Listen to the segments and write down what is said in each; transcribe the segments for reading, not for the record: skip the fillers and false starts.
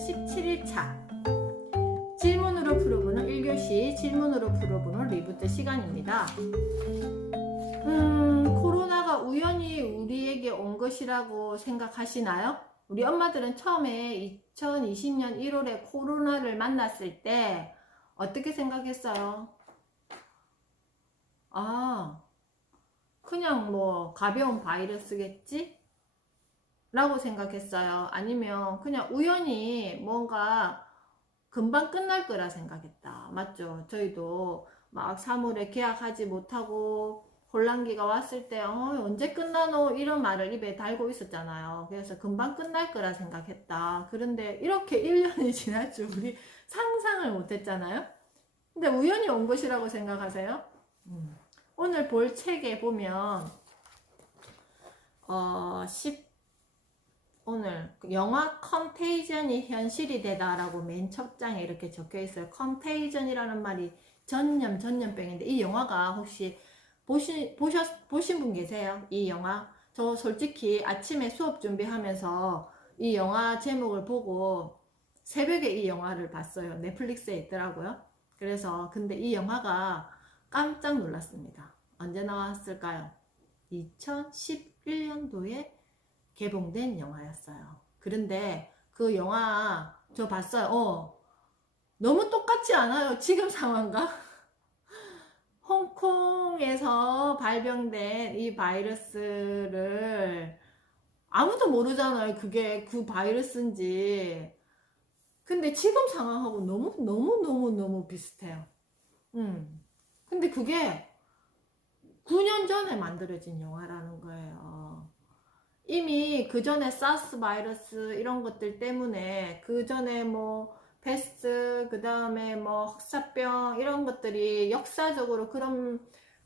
17일차 질문으로 풀어보는 1교시 질문으로 풀어보는 리부트 시간입니다. 코로나가 우연히 우리에게 온 것이라고 생각하시나요? 우리 엄마들은 처음에 2020년 1월에 코로나를 만났을 때 어떻게 생각했어요? 그냥 뭐 가벼운 바이러스겠지? 라고 생각했어요. 아니면 그냥 우연히 뭔가 금방 끝날 거라 생각했다. 맞죠? 저희도 막 3월에 계약하지 못하고 혼란기가 왔을 때 언제 끝나노? 이런 말을 입에 달고 있었잖아요. 그래서 금방 끝날 거라 생각했다. 그런데 이렇게 1년이 지날 줄 우리 상상을 못했잖아요. 근데 우연히 온 것이라고 생각하세요? 오늘 볼 책에 보면 오늘 영화 컨테이전이 현실이 되다라고 맨 첫 장에 이렇게 적혀 있어요. 컨테이전이라는 말이 전염병인데 이 영화가 혹시 보신 분 계세요? 이 영화? 저 솔직히 아침에 수업 준비하면서 이 영화 제목을 보고 새벽에 이 영화를 봤어요. 넷플릭스에 있더라고요. 그래서 근데 이 영화가 깜짝 놀랐습니다. 언제 나왔을까요? 2011년도에 개봉된 영화였어요. 그런데 그 영화 저 봤어요. 너무 똑같지 않아요? 지금 상황과? 홍콩에서 발병된 이 바이러스를 아무도 모르잖아요. 그게 그 바이러스인지. 근데 지금 상황하고 너무 비슷해요. 근데 그게 9년 전에 만들어진 영화라는 거예요. 이미 그 전에 사스 바이러스 이런 것들 때문에 그 전에 뭐 패스트 그 다음에 뭐 흑사병 이런 것들이 역사적으로 그런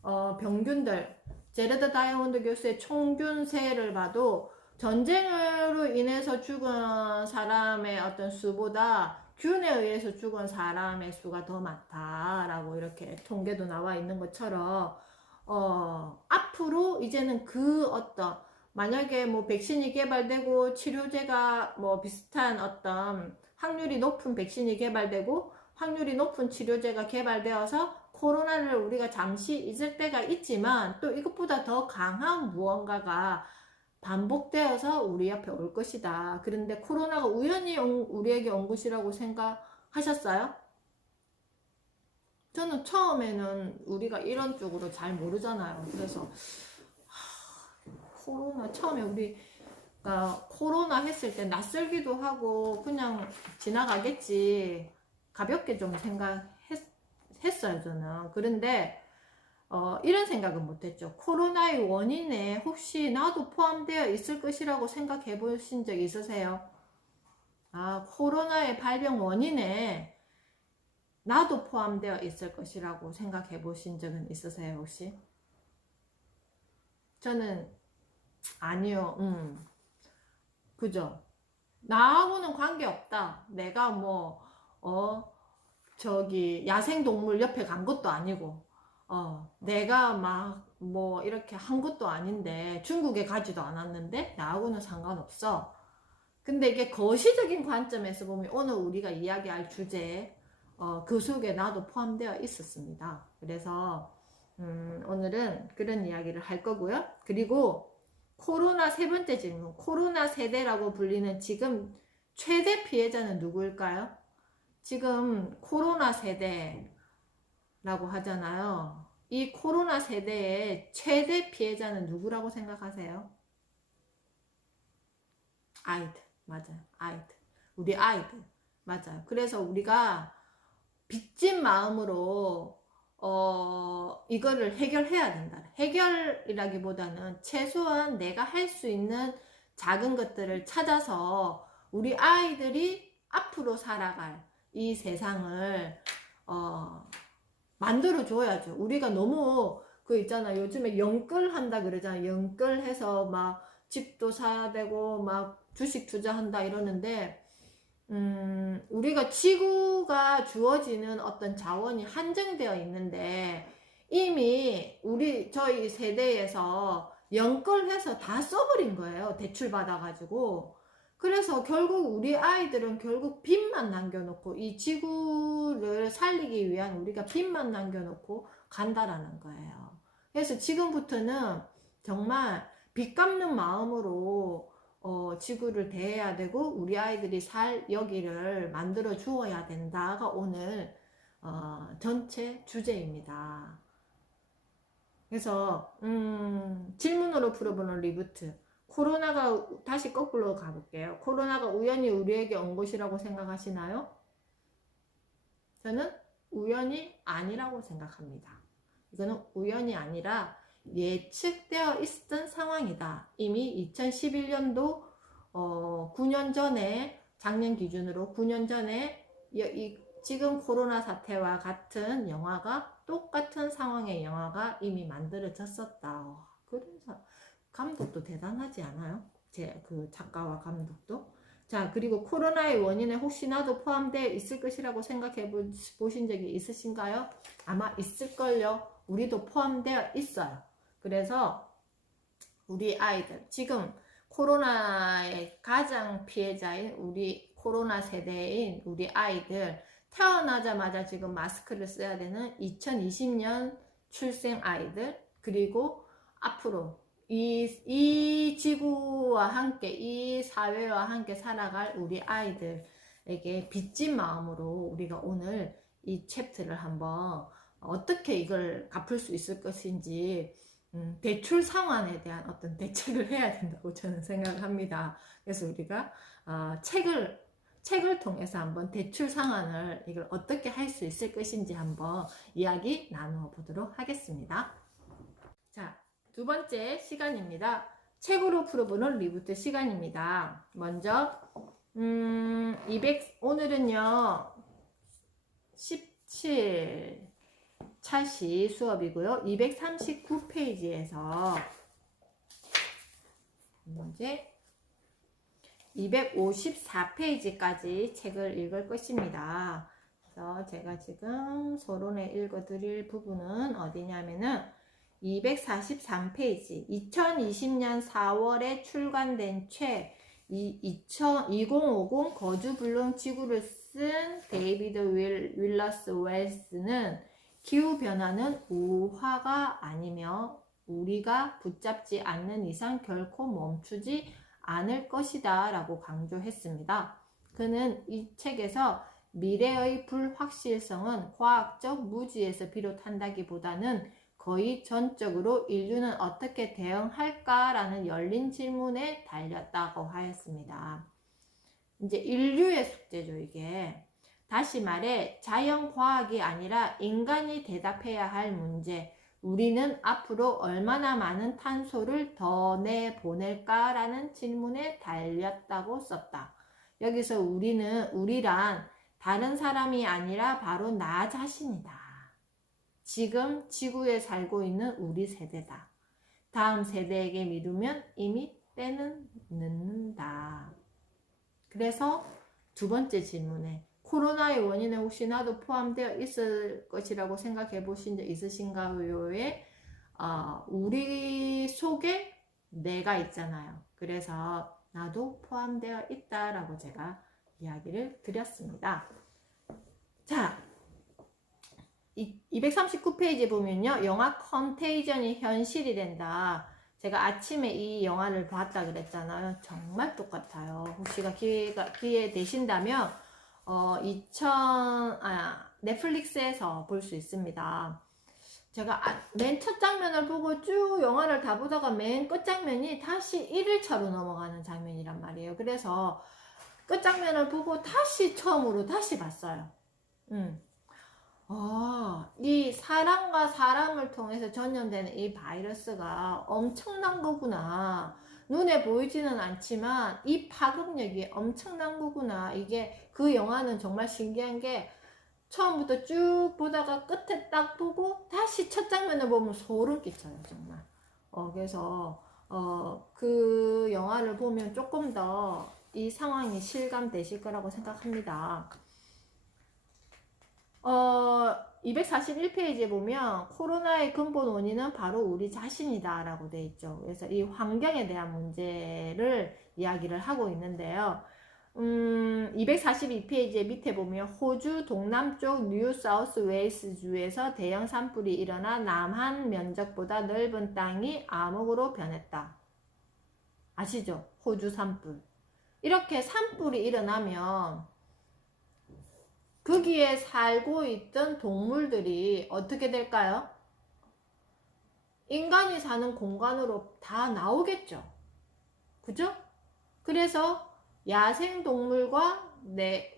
병균들 제레드 다이아몬드 교수의 총균세를 봐도 전쟁으로 인해서 죽은 사람의 어떤 수보다 균에 의해서 죽은 사람의 수가 더 많다라고 이렇게 통계도 나와 있는 것처럼 앞으로 이제는 그 어떤 만약에 뭐 백신이 개발되고 치료제가 뭐 비슷한 어떤 확률이 높은 백신이 개발되고 확률이 높은 치료제가 개발되어서 코로나를 우리가 잠시 잊을 때가 있지만 또 이것보다 더 강한 무언가가 반복되어서 우리 앞에 올 것이다. 그런데 코로나가 우연히 우리에게 온 것이라고 생각하셨어요? 저는 처음에는 우리가 이런 쪽으로 잘 모르잖아요. 그래서 코로나 처음에 우리가 코로나 했을 때 낯설기도 하고 그냥 지나가겠지 가볍게 좀 생각했어요 저는. 그런데 이런 생각은 못했죠. 코로나의 원인에 혹시 나도 포함되어 있을 것이라고 생각해 보신 적 있으세요? 코로나의 발병 원인에 나도 포함되어 있을 것이라고 생각해 보신 적은 있으세요 혹시? 저는 아니요. 그죠? 나하고는 관계없다. 내가 뭐, 야생동물 옆에 간 것도 아니고, 내가 막, 뭐, 이렇게 한 것도 아닌데, 중국에 가지도 않았는데, 나하고는 상관없어. 근데 이게 거시적인 관점에서 보면, 오늘 우리가 이야기할 주제에, 그 속에 나도 포함되어 있었습니다. 그래서, 오늘은 그런 이야기를 할 거고요. 그리고, 코로나 세 번째 질문. 코로나 세대라고 불리는 지금 최대 피해자는 누구일까요? 지금 코로나 세대라고 하잖아요. 이 코로나 세대의 최대 피해자는 누구라고 생각하세요? 아이들. 맞아요. 아이들. 우리 아이들. 맞아요. 그래서 우리가 빚진 마음으로 이거를 해결해야 된다. 해결이라기보다는 최소한 내가 할 수 있는 작은 것들을 찾아서 우리 아이들이 앞으로 살아갈 이 세상을 만들어 줘야죠. 우리가 너무 그 있잖아. 요즘에 영끌한다 그러잖아. 영끌해서 막 집도 사야 되고 막 주식 투자한다 이러는데 우리가 지구가 주어지는 어떤 자원이 한정되어 있는데 이미 저희 세대에서 연끌해서 다 써버린 거예요. 대출 받아가지고. 그래서 결국 우리 아이들은 결국 빚만 남겨놓고 이 지구를 살리기 위한 우리가 빚만 남겨놓고 간다라는 거예요. 그래서 지금부터는 정말 빚 갚는 마음으로 지구를 대해야 되고 우리 아이들이 살 여기를 만들어 주어야 된다가 오늘 전체 주제입니다. 그래서 질문으로 풀어보는 리부트. 코로나가 다시 거꾸로 가볼게요. 코로나가 우연히 우리에게 온 것이라고 생각하시나요? 저는 우연이 아니라고 생각합니다. 이거는 우연이 아니라 예측되어 있었던 상황이다. 이미 2011년도 9년 전에 작년 기준으로 9년 전에 지금 코로나 사태와 같은 영화가 똑같은 상황의 영화가 이미 만들어졌었다. 그래서 감독도 대단하지 않아요? 그 작가와 감독도. 자, 그리고 코로나의 원인에 혹시나도 포함되어 있을 것이라고 생각해 보신 적이 있으신가요? 아마 있을걸요. 우리도 포함되어 있어요. 그래서 우리 아이들, 지금 코로나의 가장 피해자인 우리 코로나 세대인 우리 아이들, 태어나자마자 지금 마스크를 써야 되는 2020년 출생 아이들, 그리고 앞으로 이 지구와 함께, 이 사회와 함께 살아갈 우리 아이들에게 빚진 마음으로 우리가 오늘 이 챕터를 한번 어떻게 이걸 갚을 수 있을 것인지 대출 상환에 대한 어떤 대책을 해야 된다고 저는 생각합니다. 그래서 우리가 책을 통해서 한번 대출 상환을 이걸 어떻게 할 수 있을 것인지 한번 이야기 나누어 보도록 하겠습니다. 자, 두 번째 시간입니다. 책으로 풀어보는 리부트 시간입니다. 먼저 오늘은요 17 차시 수업이고요. 239페이지에서 이제 254페이지까지 책을 읽을 것입니다. 그래서 제가 지금 서론에 읽어드릴 부분은 어디냐면은 243페이지 2020년 4월에 출간된 책 2050 거주불능 지구를 쓴 데이비드 윌러스 웰스는 기후변화는 우화가 아니며 우리가 붙잡지 않는 이상 결코 멈추지 않을 것이다 라고 강조했습니다. 그는 이 책에서 미래의 불확실성은 과학적 무지에서 비롯한다기보다는 거의 전적으로 인류는 어떻게 대응할까라는 열린 질문에 달렸다고 하였습니다. 이제 인류의 숙제죠, 이게. 다시 말해 자연과학이 아니라 인간이 대답해야 할 문제, 우리는 앞으로 얼마나 많은 탄소를 더 내보낼까라는 질문에 달렸다고 썼다. 여기서 우리란 다른 사람이 아니라 바로 나 자신이다. 지금 지구에 살고 있는 우리 세대다. 다음 세대에게 미루면 이미 때는 늦는다. 그래서 두 번째 질문에 코로나의 원인에 혹시나도 포함되어 있을 것이라고 생각해 보신 적 있으신가요?에 우리 속에 내가 있잖아요. 그래서 나도 포함되어 있다라고 제가 이야기를 드렸습니다. 자, 239페이지 보면요. 영화 컨테이전이 현실이 된다. 제가 아침에 이 영화를 봤다 그랬잖아요. 정말 똑같아요. 혹시가 기회 되신다면 넷플릭스에서 볼 수 있습니다. 제가 맨 첫 장면을 보고 쭉 영화를 다 보다가 맨 끝 장면이 다시 1일차로 넘어가는 장면이란 말이에요. 그래서 끝 장면을 보고 다시 처음으로 다시 봤어요. 이 사람과 사람을 통해서 전염되는 이 바이러스가 엄청난 거구나. 눈에 보이지는 않지만 이 파급력이 엄청난 거구나. 이게 그 영화는 정말 신기한 게 처음부터 쭉 보다가 끝에 딱 보고 다시 첫 장면을 보면 소름 끼쳐요, 정말. 그래서 그 영화를 보면 조금 더 이 상황이 실감되실 거라고 생각합니다. 241페이지에 보면 코로나의 근본 원인은 바로 우리 자신이다 라고 되어 있죠. 그래서 이 환경에 대한 문제를 이야기를 하고 있는데요. 242페이지에 밑에 보면 호주 동남쪽 뉴 사우스 웨일스 주에서 대형 산불이 일어나 남한 면적보다 넓은 땅이 암흑으로 변했다. 아시죠? 호주 산불. 이렇게 산불이 일어나면 거기에 살고 있던 동물들이 어떻게 될까요? 인간이 사는 공간으로 다 나오겠죠. 그죠? 그래서 야생동물과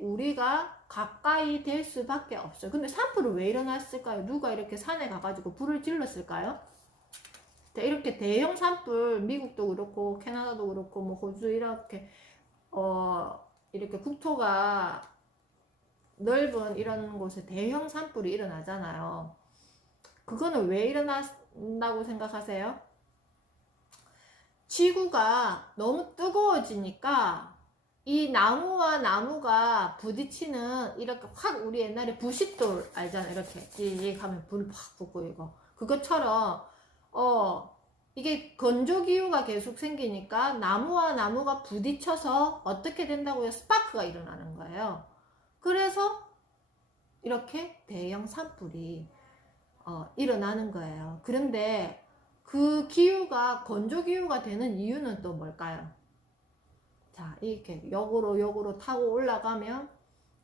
우리가 가까이 될 수밖에 없어요. 근데 산불은 왜 일어났을까요? 누가 이렇게 산에 가가지고 불을 질렀을까요? 이렇게 대형 산불, 미국도 그렇고 캐나다도 그렇고 뭐 호주 이렇게 이렇게 국토가 넓은 이런 곳에 대형 산불이 일어나잖아요. 그거는 왜 일어난다고 생각하세요? 지구가 너무 뜨거워지니까 이 나무와 나무가 부딪히는 이렇게 확 우리 옛날에 부싯돌 알잖아요. 이렇게 찌익 하면 불 확 붙고 이거 그것처럼 이게 건조기후가 계속 생기니까 나무와 나무가 부딪혀서 어떻게 된다고요? 스파크가 일어나는 거예요. 그래서 이렇게 대형 산불이 일어나는 거예요. 그런데 그 기후가 건조기후가 되는 이유는 또 뭘까요? 자, 이렇게 역으로 타고 올라가면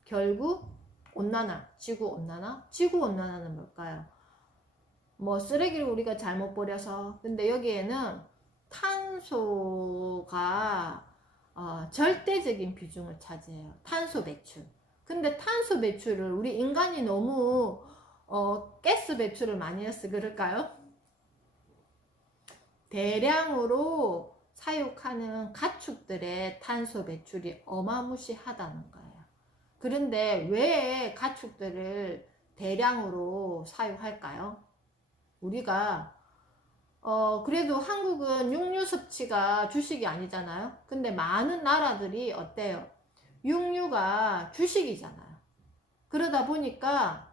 결국 온난화, 지구온난화는 뭘까요? 뭐 쓰레기를 우리가 잘못 버려서. 근데 여기에는 탄소가 절대적인 비중을 차지해요. 탄소 배출. 근데 탄소 배출을 우리 인간이 너무 가스 배출을 많이 해서 그럴까요? 대량으로 사육하는 가축들의 탄소 배출이 어마무시하다는 거예요. 그런데 왜 가축들을 대량으로 사육할까요? 우리가 그래도 한국은 육류 섭취가 주식이 아니잖아요. 근데 많은 나라들이 어때요? 육류가 주식이잖아요. 그러다 보니까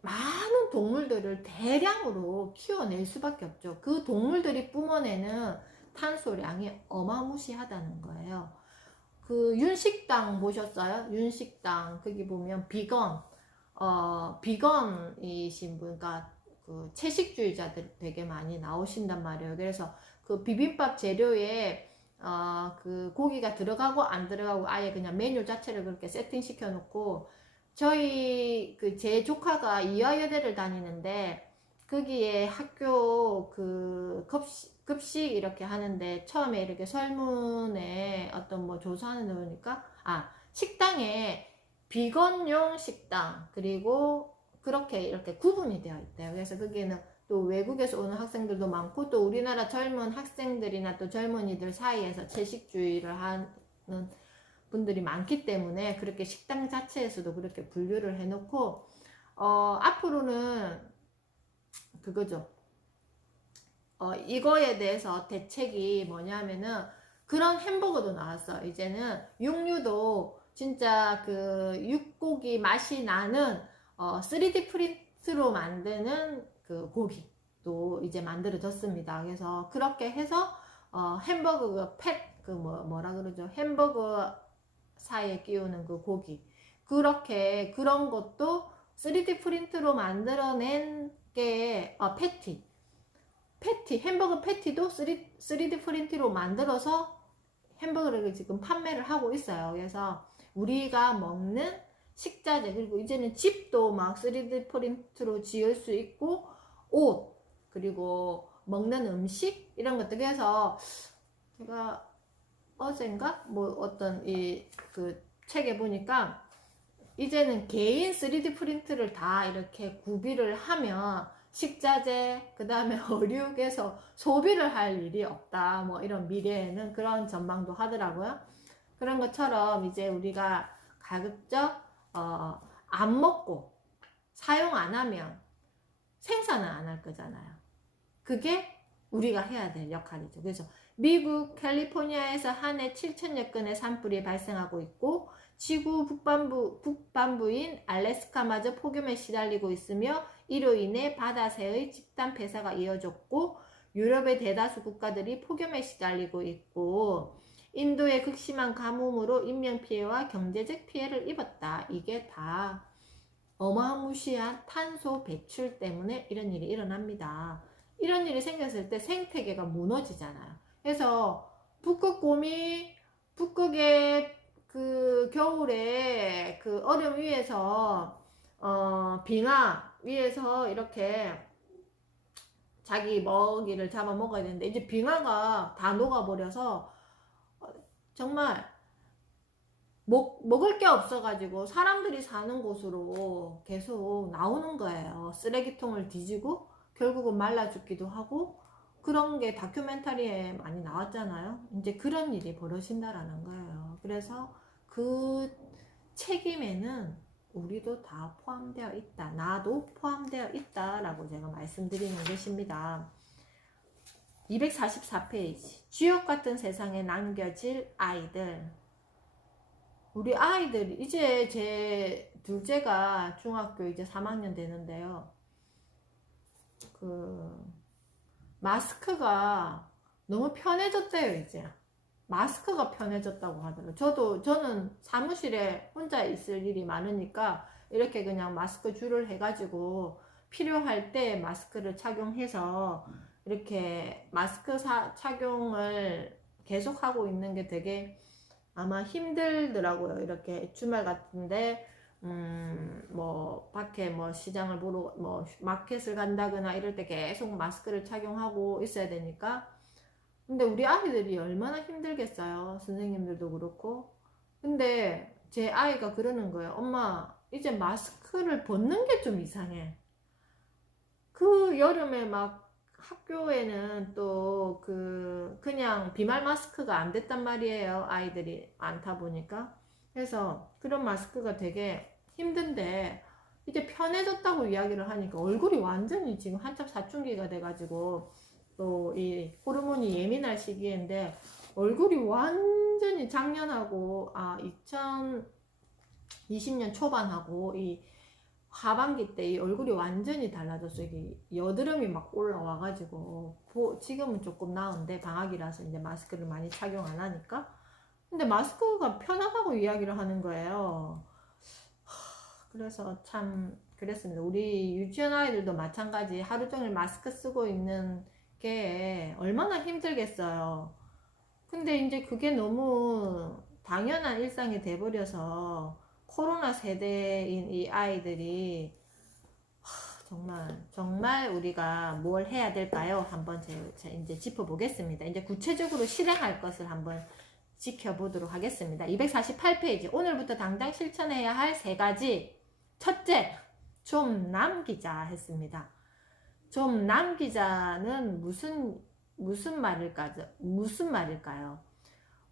많은 동물들을 대량으로 키워낼 수밖에 없죠. 그 동물들이 뿜어내는 탄소량이 어마무시하다는 거예요. 그 윤식당 보셨어요? 윤식당 거기 보면 비건이신 분, 그러니까 그 채식주의자들 되게 많이 나오신단 말이에요. 그래서 그 비빔밥 재료에 그 고기가 들어가고 안 들어가고 아예 그냥 메뉴 자체를 그렇게 세팅 시켜 놓고, 저희 그 제 조카가 이화여대를 다니는데 거기에 학교 그 급식 이렇게 하는데 처음에 이렇게 설문에 어떤 뭐 조사하는 데 보니까 식당에 비건용 식당 그리고 그렇게 이렇게 구분이 되어 있대요. 그래서 거기에는 또 외국에서 오는 학생들도 많고 또 우리나라 젊은 학생들이나 또 젊은이들 사이에서 채식주의를 하는 분들이 많기 때문에 그렇게 식당 자체에서도 그렇게 분류를 해놓고 앞으로는 그거죠. 이거에 대해서 대책이 뭐냐면은 그런 햄버거도 나왔어. 이제는 육류도 진짜 그 육고기 맛이 나는 3D 프린트로 만드는 그 고기도 이제 만들어졌습니다. 그래서 그렇게 해서 햄버거 뭐라 그러죠? 햄버거 사이에 끼우는 그 고기, 그런 것도 3D 프린트로 만들어낸 게 햄버거 패티도 3D 프린트로 만들어서 햄버거를 지금 판매를 하고 있어요. 그래서 우리가 먹는 식자재, 그리고 이제는 집도 막 3D 프린트로 지을 수 있고, 옷, 그리고 먹는 음식 이런 것들. 그래서 제가 어젠가 뭐 어떤 그 책에 보니까 이제는 개인 3D 프린트를 다 이렇게 구비를 하면 식자재 그 다음에 의류에서 소비를 할 일이 없다, 뭐 이런 미래에는 그런 전망도 하더라고요. 그런 것처럼 이제 우리가 가급적 안 먹고 사용 안 하면 생산은 안 할 거잖아요. 그게 우리가 해야 될 역할이죠. 그래서 미국 캘리포니아에서 한 해 7천여 건의 산불이 발생하고 있고 지구 북반부인 알래스카마저 폭염에 시달리고 있으며 이로 인해 바다새의 집단 폐사가 이어졌고 유럽의 대다수 국가들이 폭염에 시달리고 있고 인도의 극심한 가뭄으로 인명피해와 경제적 피해를 입었다. 이게 다 어마무시한 탄소 배출 때문에 이런 일이 일어납니다. 이런 일이 생겼을 때 생태계가 무너지잖아요. 그래서 북극의 그 겨울에 그 얼음 위에서 빙하 위에서 이렇게 자기 먹이를 잡아 먹어야 되는데 이제 빙하가 다 녹아버려서 정말 먹을 게 없어가지고 사람들이 사는 곳으로 계속 나오는 거예요. 쓰레기통을 뒤지고 결국은 말라 죽기도 하고 그런 게 다큐멘터리에 많이 나왔잖아요. 이제 그런 일이 벌어진다라는 거예요. 그래서 그 책임에는 우리도 다 포함되어 있다. 나도 포함되어 있다라고 제가 말씀드리는 것입니다. 244페이지. 지옥 같은 세상에 남겨질 아이들. 우리 아이들 이제 제 둘째가 중학교 이제 3학년 되는데요. 그 마스크가 너무 편해졌대요. 이제 마스크가 편해졌다고 하더라고요. 저는 사무실에 혼자 있을 일이 많으니까 이렇게 그냥 마스크 줄을 해가지고 필요할 때 마스크를 착용해서 이렇게 마스크 착용을 계속하고 있는 게 되게 아마 힘들더라고요. 이렇게 주말 같은데 뭐 밖에 뭐 시장을 보러 뭐 마켓을 간다거나 이럴 때 계속 마스크를 착용하고 있어야 되니까. 근데 우리 아이들이 얼마나 힘들겠어요. 선생님들도 그렇고. 근데 제 아이가 그러는 거예요. 엄마, 이제 마스크를 벗는 게 좀 이상해. 그 여름에 막 학교에는 또 그냥 비말 마스크가 안 됐단 말이에요. 아이들이 많다 보니까. 그래서 그런 마스크가 되게 힘든데 이제 편해졌다고 이야기를 하니까 얼굴이 완전히 지금 한참 사춘기가 돼가지고 또 이 호르몬이 예민할 시기인데 얼굴이 완전히 작년하고 2020년 초반하고 이 하반기 때 이 얼굴이 완전히 달라졌어요. 이게 여드름이 막 올라와가지고 지금은 조금 나은데 방학이라서 이제 마스크를 많이 착용 안 하니까. 근데 마스크가 편하다고 이야기를 하는 거예요. 그래서 참 그랬습니다. 우리 유치원 아이들도 마찬가지 하루 종일 마스크 쓰고 있는 게 얼마나 힘들겠어요. 근데 이제 그게 너무 당연한 일상이 돼버려서 코로나 세대인 이 아이들이 정말 우리가 뭘 해야 될까요? 한번 이제 짚어보겠습니다. 이제 구체적으로 실행할 것을 한번 지켜보도록 하겠습니다. 248페이지. 오늘부터 당장 실천해야 할 3가지. 첫째, 좀 남기자 했습니다. 좀 남기자는 무슨 말일까요?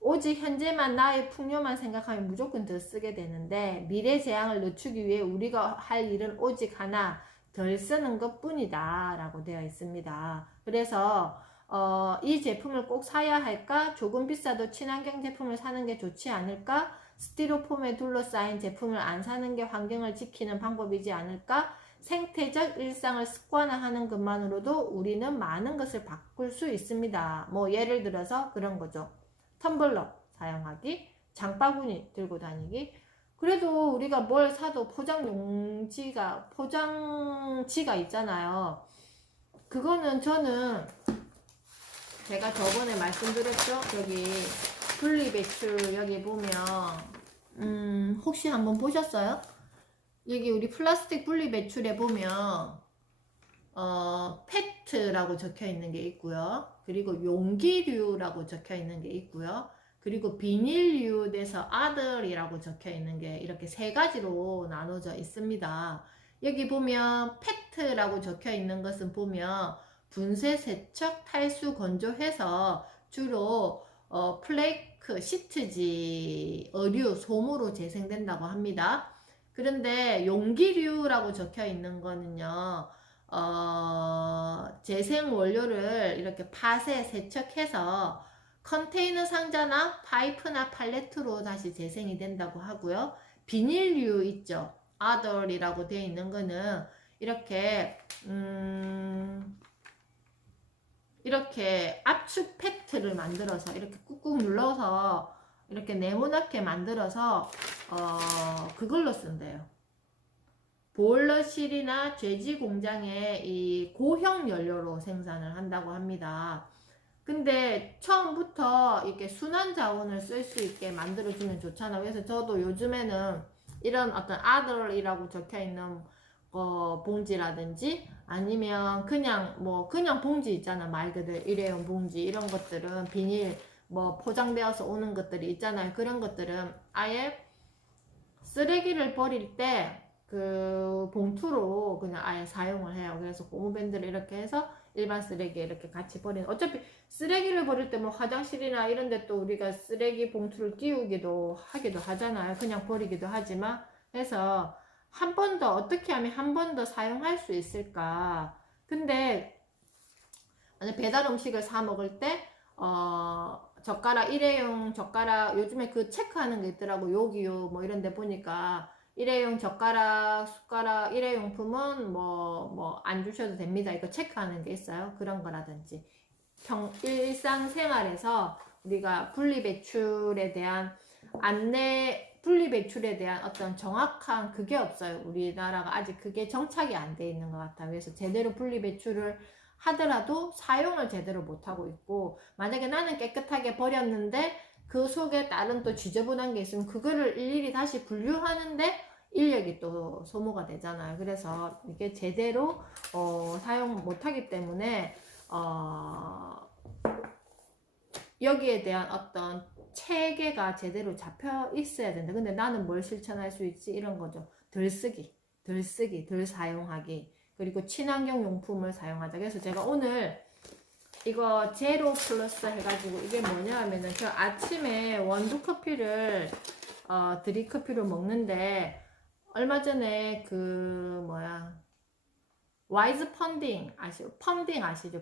오직 현재만 나의 풍요만 생각하면 무조건 더 쓰게 되는데 미래 재앙을 늦추기 위해 우리가 할 일은 오직 하나, 덜 쓰는 것 뿐이다 라고 되어 있습니다. 그래서 이 제품을 꼭 사야 할까? 조금 비싸도 친환경 제품을 사는 게 좋지 않을까? 스티로폼에 둘러싸인 제품을 안 사는 게 환경을 지키는 방법이지 않을까? 생태적 일상을 습관화하는 것만으로도 우리는 많은 것을 바꿀 수 있습니다. 뭐 예를 들어서 그런 거죠. 텀블러 사용하기, 장바구니 들고 다니기. 그래도 우리가 뭘 사도 포장지가 있잖아요. 그거는 저는 제가 저번에 말씀드렸죠. 여기 분리배출 여기 보면 혹시 한번 보셨어요? 여기 우리 플라스틱 분리배출에 보면 페트라고 적혀 있는 게 있고요. 그리고 용기류라고 적혀 있는 게 있고요. 그리고 비닐류에서 아들이라고 적혀 있는 게 이렇게 3가지로 나눠져 있습니다. 여기 보면 페트라고 적혀 있는 것은 보면 분쇄, 세척, 탈수, 건조해서 주로 플레이크, 시트지, 어류, 솜으로 재생된다고 합니다. 그런데 용기류라고 적혀 있는 거는요. 재생 원료를 이렇게 팥에 세척해서 컨테이너 상자나 파이프나 팔레트로 다시 재생이 된다고 하고요. 비닐류 있죠. other이라고 되어 있는 거는 이렇게 압축 패트를 만들어서 이렇게 꾹꾹 눌러서 이렇게 네모나게 만들어서 그걸로 쓴대요. 보일러실이나 제지 공장에 이 고형 연료로 생산을 한다고 합니다. 근데 처음부터 이렇게 순환 자원을 쓸 수 있게 만들어주면 좋잖아. 그래서 저도 요즘에는 이런 어떤 other이라고 적혀 있는 봉지라든지 아니면 그냥 그냥 봉지 있잖아. 말 그대로 일회용 봉지 이런 것들은 비닐 포장되어서 오는 것들이 있잖아요. 그런 것들은 아예 쓰레기를 버릴 때 그 봉투로 그냥 아예 사용을 해요. 그래서 고무밴드를 이렇게 해서 일반 쓰레기에 이렇게 같이 버리는, 어차피 쓰레기를 버릴 때 뭐 화장실이나 이런 데 또 우리가 쓰레기 봉투를 끼우기도 하기도 하잖아요. 그냥 버리기도 하지만 해서 한 번 더 어떻게 하면 한 번 더 사용할 수 있을까. 근데 배달 음식을 사 먹을 때 젓가락, 일회용 젓가락, 요즘에 그 체크하는 게 있더라고. 요기요 뭐 이런 데 보니까 일회용 젓가락, 숟가락, 일회용품은 안 주셔도 됩니다. 이거 체크하는 게 있어요. 그런 거라든지 일상생활에서 우리가 분리배출에 대한 분리배출에 대한 어떤 정확한 그게 없어요. 우리나라가 아직 그게 정착이 안 돼 있는 것 같아요. 그래서 제대로 분리배출을 하더라도 사용을 제대로 못하고 있고, 만약에 나는 깨끗하게 버렸는데 그 속에 다른 또 지저분한 게 있으면 그거를 일일이 다시 분류하는데 인력이 또 소모가 되잖아요. 그래서 이게 제대로 사용 못하기 때문에 여기에 대한 어떤 체계가 제대로 잡혀 있어야 된다. 근데 나는 뭘 실천할 수 있지? 이런 거죠. 덜 쓰기, 덜 사용하기, 그리고 친환경 용품을 사용하자. 그래서 제가 오늘 이거 제로 플러스 해가지고 이게 뭐냐 하면은 저 아침에 원두 커피를 드립커피로 먹는데, 얼마 전에 와이즈 펀딩 아시죠?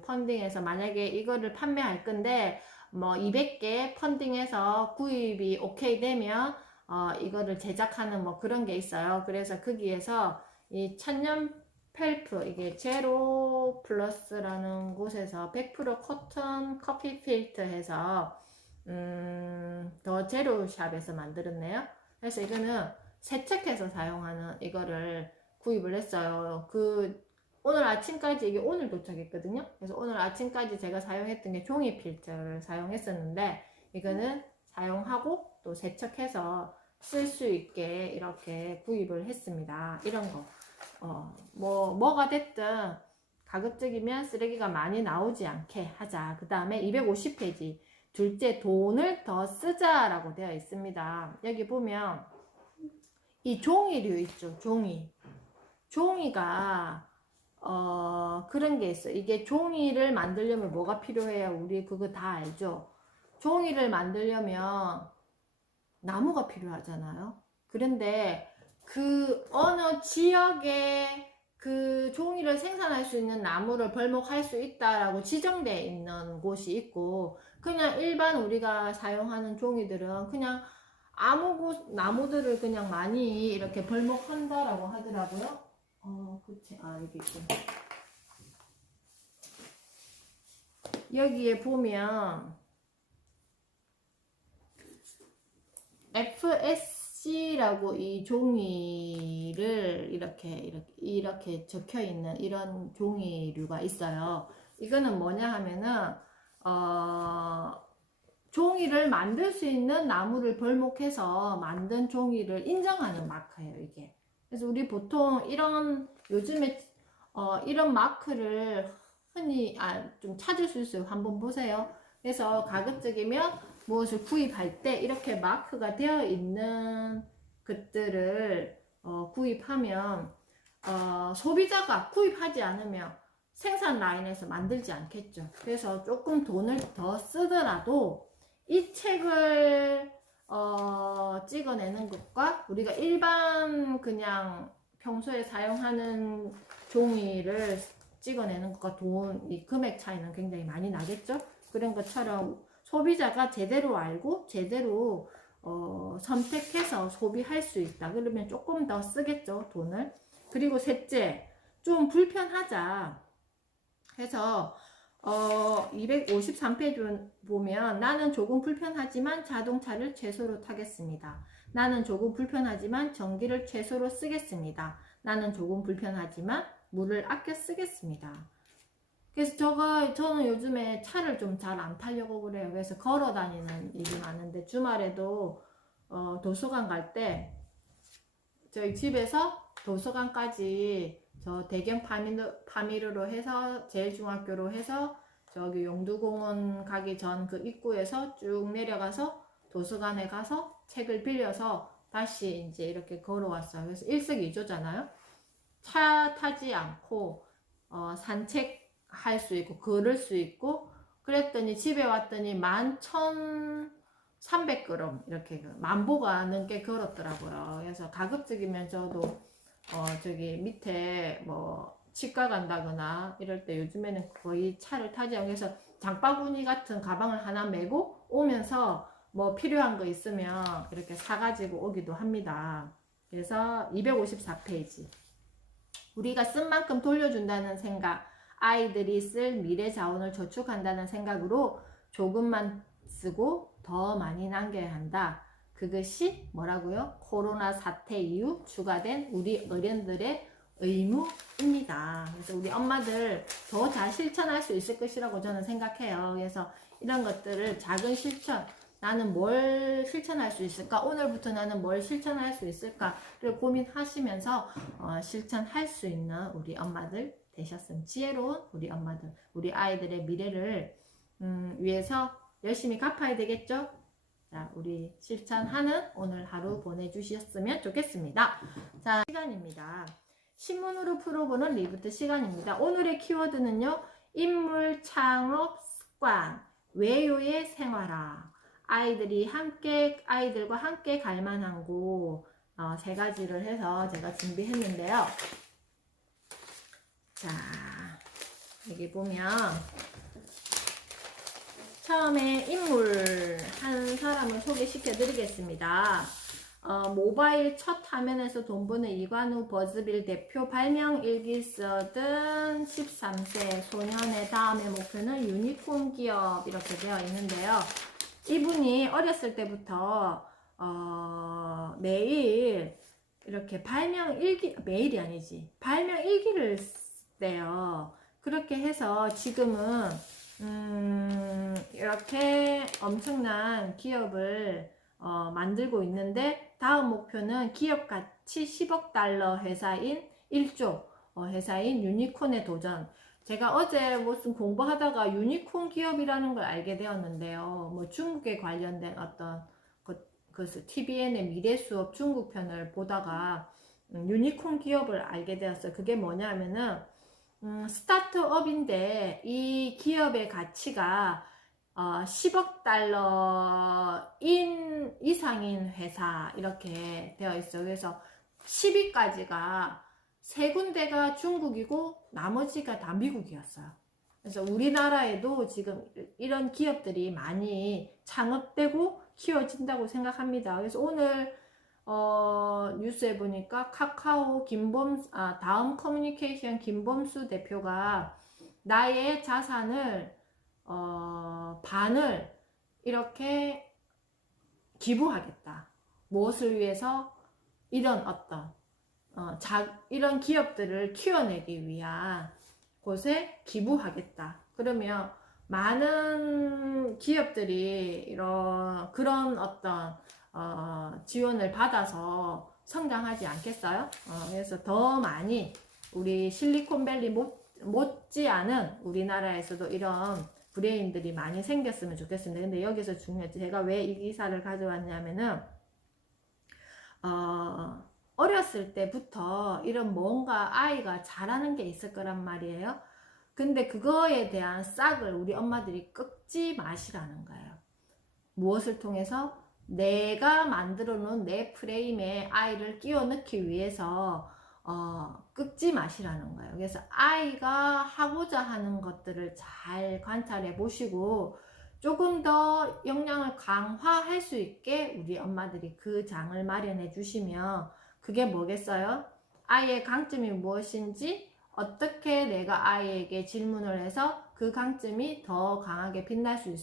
펀딩에서 만약에 이거를 판매할 건데 200개 펀딩해서 구입이 오케이 되면 이거를 제작하는 그런 게 있어요. 그래서 거기에서 이 천년 펠프, 이게 제로 플러스라는 곳에서 100% 코튼 커피 필터 해서 더 제로샵에서 만들었네요. 그래서 이거는 세척해서 사용하는 이거를 구입을 했어요. 오늘 아침까지, 이게 오늘 도착했거든요. 그래서 오늘 아침까지 제가 사용했던 게 종이 필터를 사용했었는데, 이거는 사용하고 또 세척해서 쓸 수 있게 이렇게 구입을 했습니다. 이런 거. 뭐가 됐든 가급적이면 쓰레기가 많이 나오지 않게 하자. 그 다음에 250페이지. 둘째, 돈을 더 쓰자라고 되어 있습니다. 여기 보면 이 종이류 있죠. 종이가 그런 게 있어. 이게 종이를 만들려면 뭐가 필요해요? 우리 그거 다 알죠? 종이를 만들려면 나무가 필요하잖아요. 그런데 그 어느 지역에 그 종이를 생산할 수 있는 나무를 벌목할 수 있다라고 지정되어 있는 곳이 있고, 그냥 일반 우리가 사용하는 종이들은 그냥 나무들을 그냥 많이 이렇게 벌목한다라고 하더라고요. 그치. 여기 있구나. 여기에 보면 FSC라고 이 종이를 이렇게 적혀 있는 이런 종이류가 있어요. 이거는 뭐냐 하면은 종이를 만들 수 있는 나무를 벌목해서 만든 종이를 인정하는 마크예요, 이게. 그래서 우리 보통 요즘에 이런 마크를 흔히 좀 찾을 수 있어요. 한번 보세요. 그래서 가급적이면 무엇을 구입할 때 이렇게 마크가 되어 있는 것들을 구입하면 소비자가 구입하지 않으면 생산 라인에서 만들지 않겠죠. 그래서 조금 돈을 더 쓰더라도 이 책을 찍어내는 것과 우리가 일반 그냥 평소에 사용하는 종이를 찍어내는 것과 이 금액 차이는 굉장히 많이 나겠죠. 그런 것처럼 소비자가 제대로 알고 제대로 선택해서 소비할 수 있다. 그러면 조금 더 쓰겠죠, 돈을. 그리고 셋째, 좀 불편하자 해서 253페이지 보면 나는 조금 불편하지만 자동차를 최소로 타겠습니다. 나는 조금 불편하지만 전기를 최소로 쓰겠습니다. 나는 조금 불편하지만 물을 아껴 쓰겠습니다. 그래서 저는 요즘에 차를 좀 잘 안 타려고 그래요. 그래서 걸어 다니는 일이 많은데 주말에도 도서관 갈 때 저희 집에서 도서관까지 저 대경 파미르로 해서 제일중학교로 해서 저기 용두공원 가기 전 그 입구에서 쭉 내려가서 도서관에 가서 책을 빌려서 다시 이제 이렇게 걸어왔어요. 그래서 일석이조잖아요. 차 타지 않고 산책할 수 있고 걸을 수 있고 그랬더니 집에 왔더니 11,300걸음 이렇게 만보가 넘게 걸었더라고요. 그래서 가급적이면 저도 저기 밑에 뭐 치과 간다거나 이럴 때 요즘에는 거의 차를 타지 않고 해서 장바구니 같은 가방을 하나 메고 오면서 뭐 필요한 거 있으면 이렇게 사가지고 오기도 합니다. 그래서 254페이지. 우리가 쓴 만큼 돌려준다는 생각, 아이들이 쓸 미래 자원을 저축한다는 생각으로 조금만 쓰고 더 많이 남겨야 한다. 그것이 뭐라고요? 코로나 사태 이후 추가된 우리 어른들의 의무입니다. 그래서 우리 엄마들 더 잘 실천할 수 있을 것이라고 저는 생각해요. 그래서 이런 것들을 작은 실천, 나는 뭘 실천할 수 있을까? 오늘부터 나는 뭘 실천할 수 있을까를 고민하시면서 실천할 수 있는 우리 엄마들 되셨으면, 지혜로운 우리 엄마들, 우리 아이들의 미래를 위해서 열심히 갚아야 되겠죠? 자, 우리 실천하는 오늘 하루 보내주셨으면 좋겠습니다. 자, 시간입니다. 신문으로 풀어보는 리부트 시간입니다. 오늘의 키워드는요, 인물, 창업, 습관, 외유의 생활화. 아이들과 함께 갈만한 곳, 세 가지를 해서 제가 준비했는데요. 자, 여기 보면 처음에 인물 한 사람을 소개시켜 드리겠습니다. 모바일 첫 화면에서 돈 버는 이관우 버즈빌 대표, 발명 일기 써든 13세 소년의 다음의 목표는 유니콘 기업, 이렇게 되어 있는데요. 이분이 어렸을 때부터 매일 이렇게 발명 일기, 매일이 아니지, 발명 일기를 써요. 그렇게 해서 지금은 이렇게 엄청난 기업을 만들고 있는데, 다음 목표는 기업 가치 10억 달러 회사인 1조 회사인 유니콘의 도전. 제가 어제 무슨 공부하다가 유니콘 기업이라는 걸 알게 되었는데요. 뭐 중국에 관련된 어떤 TVN의 미래 수업 중국 편을 보다가 유니콘 기업을 알게 되었어요. 그게 뭐냐면은 스타트업인데 이 기업의 가치가 10억 달러 이상인 회사, 이렇게 되어 있어요. 그래서 10위까지가 세 군데가 중국이고 나머지가 다 미국이었어요. 그래서 우리나라에도 지금 이런 기업들이 많이 창업되고 키워진다고 생각합니다. 그래서 오늘 뉴스에 보니까 카카오 다음 커뮤니케이션 김범수 대표가 나의 자산을 반을 이렇게 기부하겠다. 무엇을 위해서? 이런 어떤 이런 기업들을 키워내기 위한 곳에 기부하겠다. 그러면 많은 기업들이 그런 어떤 지원을 받아서 성장하지 않겠어요? 그래서 더 많이 우리 실리콘밸리 못지않은 우리나라에서도 이런 브레인들이 많이 생겼으면 좋겠습니다. 근데 여기서 중요하지, 제가 왜 이 기사를 가져왔냐면은 어렸을 때부터 이런 뭔가 아이가 잘하는 게 있을 거란 말이에요. 근데 그거에 대한 싹을 우리 엄마들이 꺾지 마시라는 거예요. 무엇을 통해서? 내가 만들어 놓은 내 프레임에 아이를 끼워 넣기 위해서 끄지 마시라는 거예요. 그래서 아이가 하고자 하는 것들을 잘 관찰해 보시고 조금 더 역량을 강화할 수 있게 우리 엄마들이 그 장을 마련해 주시면, 그게 뭐겠어요? 아이의 강점이 무엇인지 어떻게 내가 아이에게 질문을 해서 그 강점이 더 강하게 빛날 수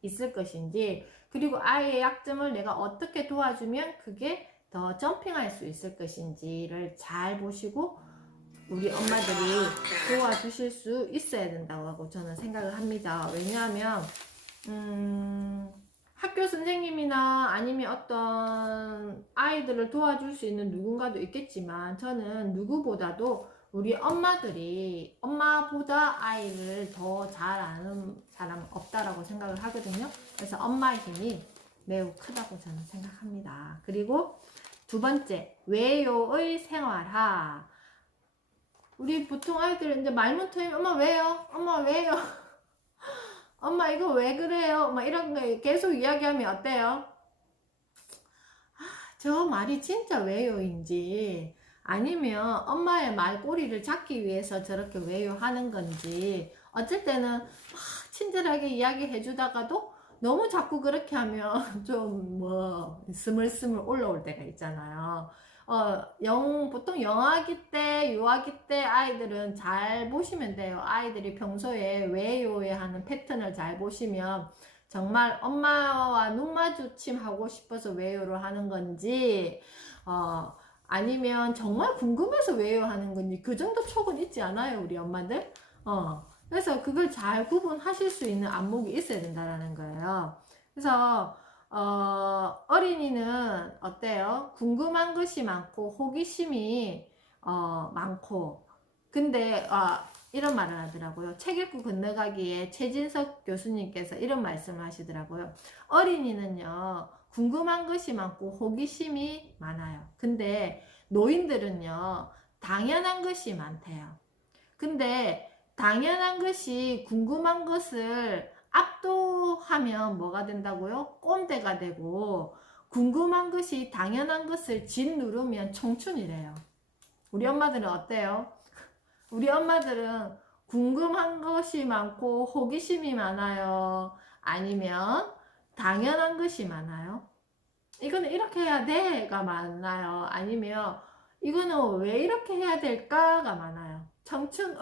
있을 것인지, 그리고 아이의 약점을 내가 어떻게 도와주면 그게 더 점핑할 수 있을 것인지를 잘 보시고 우리 엄마들이 도와주실 수 있어야 된다고 저는 생각을 합니다. 왜냐하면 학교 선생님이나 아니면 어떤 아이들을 도와줄 수 있는 누군가도 있겠지만, 저는 누구보다도 우리 엄마들이 엄마보다 아이를 더 잘 아는 사람은 없다라고 생각을 하거든요. 그래서 엄마의 힘이 매우 크다고 저는 생각합니다. 그리고 두 번째, 외요의 생활화. 우리 보통 아이들 이제 말문토임, 엄마 왜요? 엄마 왜요? 엄마 이거 왜 그래요? 막 이런 거 계속 이야기하면 어때요? 저 말이 진짜 왜요인지, 아니면 엄마의 말꼬리를 잡기 위해서 저렇게 왜요하는 건지, 어쩔 때는 막 친절하게 이야기해 주다가도 너무 자꾸 그렇게 하면 좀 뭐 스물스물 올라올 때가 있잖아요. 보통 영아기 때, 유아기 때 아이들은 잘 보시면 돼요. 아이들이 평소에 왜요에 하는 패턴을 잘 보시면 정말 엄마와 눈 마주침 하고 싶어서 왜요를 하는 건지, 아니면 정말 궁금해서 왜요 하는 건지, 그 정도 촉은 있지 않아요, 우리 엄마들? 그래서 그걸 잘 구분하실 수 있는 안목이 있어야 된다는 거예요. 그래서 어린이는 어때요? 궁금한 것이 많고 호기심이 많고, 근데 이런 말을 하더라고요. 책 읽고 건너가기에 최진석 교수님께서 이런 말씀을 하시더라고요. 어린이는요, 궁금한 것이 많고 호기심이 많아요. 근데 노인들은요, 당연한 것이 많대요. 근데 당연한 것이 궁금한 것을 압도하면 뭐가 된다고요? 꼰대가 되고, 궁금한 것이 당연한 것을 짓누르면 청춘이래요. 우리 엄마들은 어때요? 우리 엄마들은 궁금한 것이 많고 호기심이 많아요? 아니면 당연한 것이 많아요? 이거는 이렇게 해야 돼가 많아요? 아니면 이거는 왜 이렇게 해야 될까가 많아요? 청춘.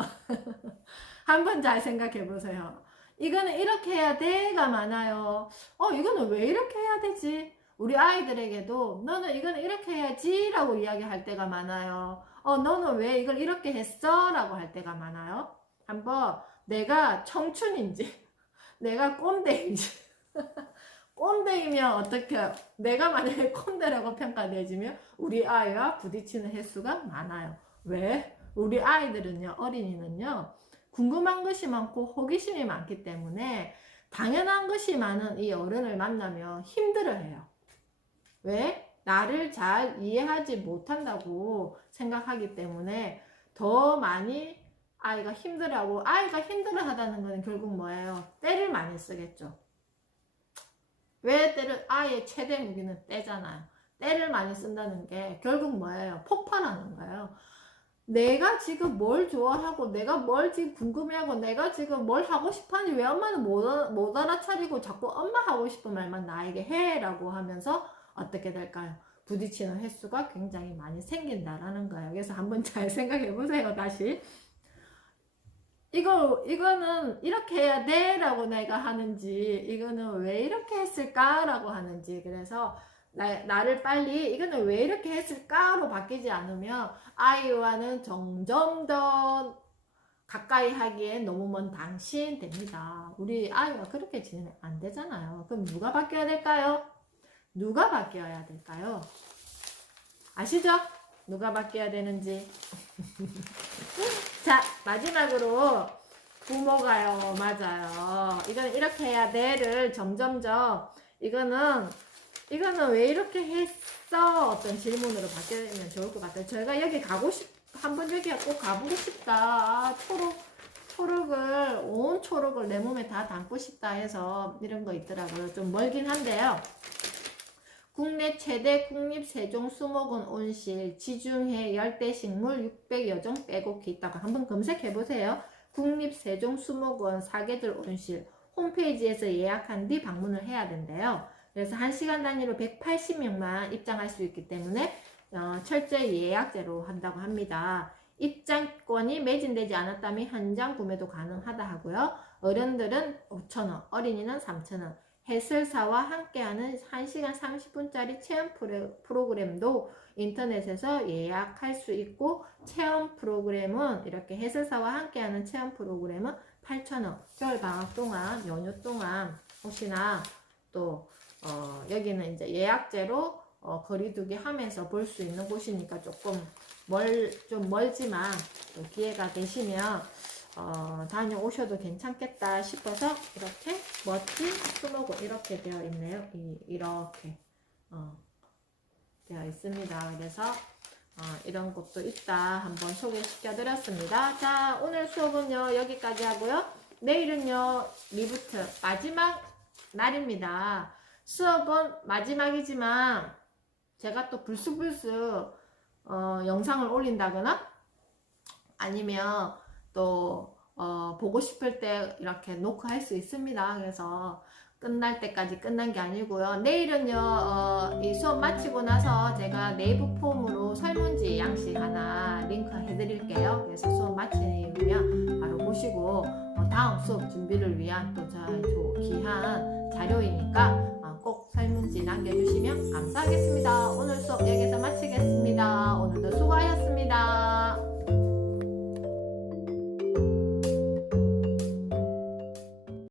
한번 잘 생각해 보세요. 이거는 이렇게 해야 돼가 많아요? 이거는 왜 이렇게 해야 되지? 우리 아이들에게도 너는 이거는 이렇게 해야지 라고 이야기할 때가 많아요. 너는 왜 이걸 이렇게 했어? 라고 할 때가 많아요. 한번 내가 청춘인지 내가 꼰대인지 꼰대이면 어떻게, 내가 만약에 꼰대라고 평가되어지면 우리 아이와 부딪히는 횟수가 많아요. 왜? 우리 아이들은요, 어린이는요, 궁금한 것이 많고 호기심이 많기 때문에 당연한 것이 많은 이 어른을 만나면 힘들어해요. 왜? 나를 잘 이해하지 못한다고 생각하기 때문에 더 많이 아이가 힘들어하고, 아이가 힘들어하다는 것은 결국 뭐예요? 때를 많이 쓰겠죠. 왜 때를, 아이의 최대 무기는 때잖아요. 때를 많이 쓴다는 게 결국 뭐예요? 폭발하는 거예요. 내가 지금 뭘 좋아하고, 내가 뭘 지금 궁금해하고, 내가 지금 뭘 하고 싶어하는지 왜 엄마는 못 알아차리고 자꾸 엄마 하고 싶은 말만 나에게 해 라고 하면서 어떻게 될까요? 부딪히는 횟수가 굉장히 많이 생긴다라는 거예요. 그래서 한번 잘 생각해 보세요. 다시 이거는 이렇게 해야 돼 라고 내가 하는지, 이거는 왜 이렇게 했을까 라고 하는지. 그래서 나를 빨리 이거는 왜 이렇게 했을까로 바뀌지 않으면 아이와는 점점 더 가까이 하기엔 너무 먼 당신 됩니다. 우리 아이와 그렇게 지내면 안 되잖아요. 그럼 누가 바뀌어야 될까요? 누가 바뀌어야 될까요? 아시죠? 누가 바뀌어야 되는지. 자, 마지막으로 부모가요. 맞아요. 이거는 이렇게 해야 돼를 점점점, 이거는 왜 이렇게 했어? 어떤 질문으로 바뀌면 좋을 것 같아요. 저희가 여기 한번 여기 꼭 가보고 싶다. 온 초록을 내 몸에 다 담고 싶다 해서 이런 거 있더라고요. 좀 멀긴 한데요. 국내 최대 국립세종수목원 온실, 지중해 열대식물 600여 종 빼곡히 있다고 한번 검색해보세요. 국립세종수목원 사계절 온실 홈페이지에서 예약한 뒤 방문을 해야 된대요. 그래서 1시간 단위로 180명만 입장할 수 있기 때문에 철저히 예약제로 한다고 합니다. 입장권이 매진되지 않았다면 현장 구매도 가능하다 하고요. 어른들은 5,000원, 어린이는 3,000원. 해설사와 함께하는 1시간 30분짜리 체험 프로그램도 인터넷에서 예약할 수 있고, 체험 프로그램은 이렇게 해설사와 함께하는 체험 프로그램은 8,000원. 겨울방학 동안, 연휴 동안 혹시나 또 여기는 이제 예약제로 거리두기 하면서 볼 수 있는 곳이니까 조금 좀 멀지만 또 기회가 되시면 다녀오셔도 괜찮겠다 싶어서 이렇게 멋진 수목원 이렇게 되어 있네요. 이렇게 되어 있습니다. 그래서 이런 곳도 있다 한번 소개시켜 드렸습니다. 자, 오늘 수업은요 여기까지 하고요. 내일은요 리부트 마지막 날입니다. 수업은 마지막이지만 제가 또 불쑥불쑥 영상을 올린다거나 아니면 또 보고 싶을 때 이렇게 녹화할 수 있습니다. 그래서 끝날 때까지 끝난 게 아니고요. 내일은요 이 수업 마치고 나서 제가 내부 폼으로 설문지 양식 하나 링크 해드릴게요. 그래서 수업 마치면 바로 보시고 다음 수업 준비를 위한 또 귀한 자료이니까 꼭 설문지 남겨주시면 감사하겠습니다. 오늘 수업 여기서 마치겠습니다.